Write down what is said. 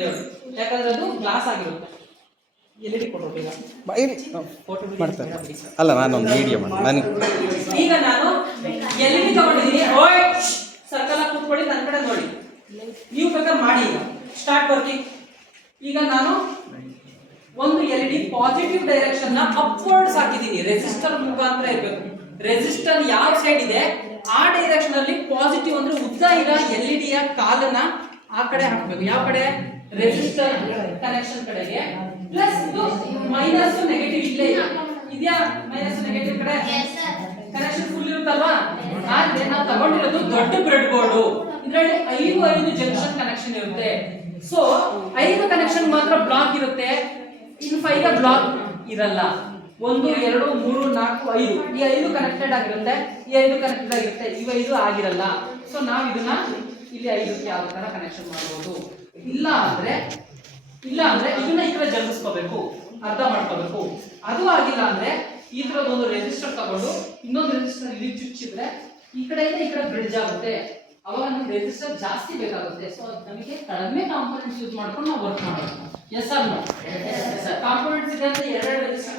ಯಾಕಂದ್ರೆ ಅದು ಗ್ಲಾಸ್ ಆಗಿರುತ್ತೆ. ಎಲ್ಇಡಿ ಕೊಡೋದಿಲ್ಲ. ಮಾಡ್ತಾರೆ ಅಲ್ಲ, ನಾನೊಂದು ವಿಡಿಯೋ ಮಾಡಿ ಈಗ ನಾನು ಎಲ್ಇಡಿ ತಗೊಂಡಿದ್ದೀನಿ. ಓಯ್ ಸರ್ಕಲ್ ಆಗಿ ಕೂತ್ಕೊಳ್ಳಿ, ನನ್ನ ಕಡೆ ನೋಡಿ. ನೀವು ಬೇಕಾದ್ರೆ ಮಾಡಿ. ಈಗ ಸ್ಟಾರ್ಟ್ ವರ್ಕಿಂಗ್. ಈಗ ನಾನು ಒಂದು ಎಲ್ಇಡಿ ಪಾಸಿಟಿವ್ ಡೈರೆಕ್ಷನ್ ನ ಅಪ್ವರ್ಡ್ಸ್ ಹಾಕಿದ್ದೀನಿ. ರೆಸಿಸ್ಟರ್ ಮುಖಾಂತರ ಇರಬೇಕು. ರೆಸಿಸ್ಟರ್ ಯಾವ ಸೈಡ್ ಇದೆ ಆ ಡೈರೆಕ್ಷನ್ ಅಲ್ಲಿ ಪಾಸಿಟಿವ್ ಅಂದ್ರೆ ಉದ್ದ ಇರೋ ಎಲ್ಇಡಿಯ ಕಾಲನ್ನ ಆ ಕಡೆ ಹಾಕಬೇಕು. ಯಾವ ಕಡೆ? ರೆಸಿಸ್ಟರ್ ಕನೆಕ್ಷನ್ ಕಡೆಗೆ. ಪ್ಲಸ್ ಇದು ಮೈನಸ್ ನೆಗೆಟಿವ್ ಇಲ್ಲೇ ಇದೆಯಾ? ಮೈನಸ್ ನೆಗೆಟಿವ್ ಕಡೆ ಕನೆಕ್ಷನ್ ಫುಲ್ ಇರುತ್ತಲ್ವಾ? ಆದ್ರೆ ನಾವು ತಗೊಂಡಿರೋದು ದೊಡ್ಡ ಬ್ರೆಡ್ ಬೋರ್ಡ್. ಇದರಲ್ಲಿ 5 ಜಂಕ್ಷನ್ ಕನೆಕ್ಷನ್ ಇರುತ್ತೆ. ಸೊ 5 ಕನೆಕ್ಷನ್ ಮಾತ್ರ ಬ್ಲಾಕ್ ಇರುತ್ತೆ. ಇನ್ 5 ಬ್ಲಾಕ್ ಇರಲ್ಲ. 1 2 3 4 5 ಈ 5 ಕನೆಕ್ಟೆಡ್ ಆಗಿರುತ್ತೆ. ಈ 5 ಕನೆಕ್ಟೆಡ್ ಆಗಿರುತ್ತೆ. ಈ 5 ಆಗಿರಲ್ಲ. ಸೊ ನಾವು ಇದನ್ನ ಇಲ್ಲಿ 5ಕ್ಕೆ ಯಾವ ತರ ಕನೆಕ್ಷನ್ ಮಾಡಬಹುದು. ಇಲ್ಲ ಅಂದ್ರೆ ಇದನ್ನ ಈ ತರ ಜರುಗಿಸ್ಕೋಬೇಕು, ಅರ್ಥ ಮಾಡ್ಕೋಬೇಕು. ಅದು ಆಗಿಲ್ಲ ಅಂದ್ರೆ ಈ ತರದ ಒಂದು ರೆಸಿಸ್ಟರ್ ತಗೊಂಡು ಇನ್ನೊಂದು ರೆಸಿಸ್ಟರ್ ಇಲ್ಲಿ ಚುಚ್ಚಿದ್ರೆ ಈ ಕಡೆಯಿಂದ ಈ ಕಡೆ ಬ್ರಿಡ್ಜ್ ಆಗುತ್ತೆ. ಅವಾಗ ನಮ್ಗೆ ರೆಸಿಸ್ಟರ್ ಜಾಸ್ತಿ ಬೇಕಾಗುತ್ತೆ. ಸೊ ನಮಗೆ ಕಡಿಮೆ ಕಾಂಪೋನೆಂಟ್ಸ್ ಯೂಸ್ ಮಾಡ್ಕೊಂಡು ನಾವು ವರ್ಕ್ ಮಾಡಬೇಕು. S R no? ಕಾಂಪೋನೆಂಟ್ಸ್ ಇದೆ ಅಂತ 2 ರೆಸಿಸ್ಟರ್